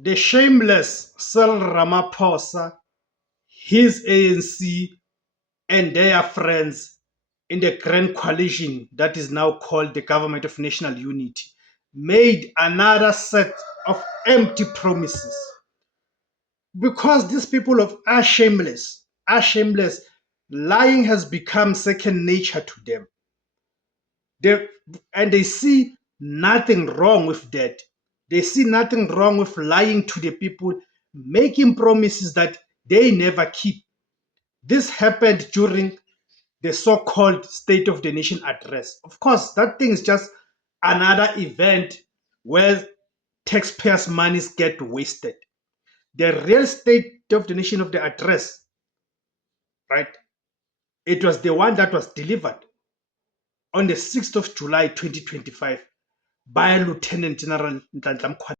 The shameless Cyril Ramaphosa, his ANC, and their friends in the grand coalition that is now called the Government of National Unity made another set of empty promises. Because these people are shameless, lying has become second nature to them. They, and they see nothing wrong with that. They see nothing wrong with lying to the people, making promises that they never keep. This happened during the so-called State of the Nation address. Of course, that thing is just another event where taxpayers' monies get wasted. The real State of the Nation of the address, right? It was the one that was delivered on the 6th of July 2025 by Lieutenant General Nhlanhla Mkhwanazi.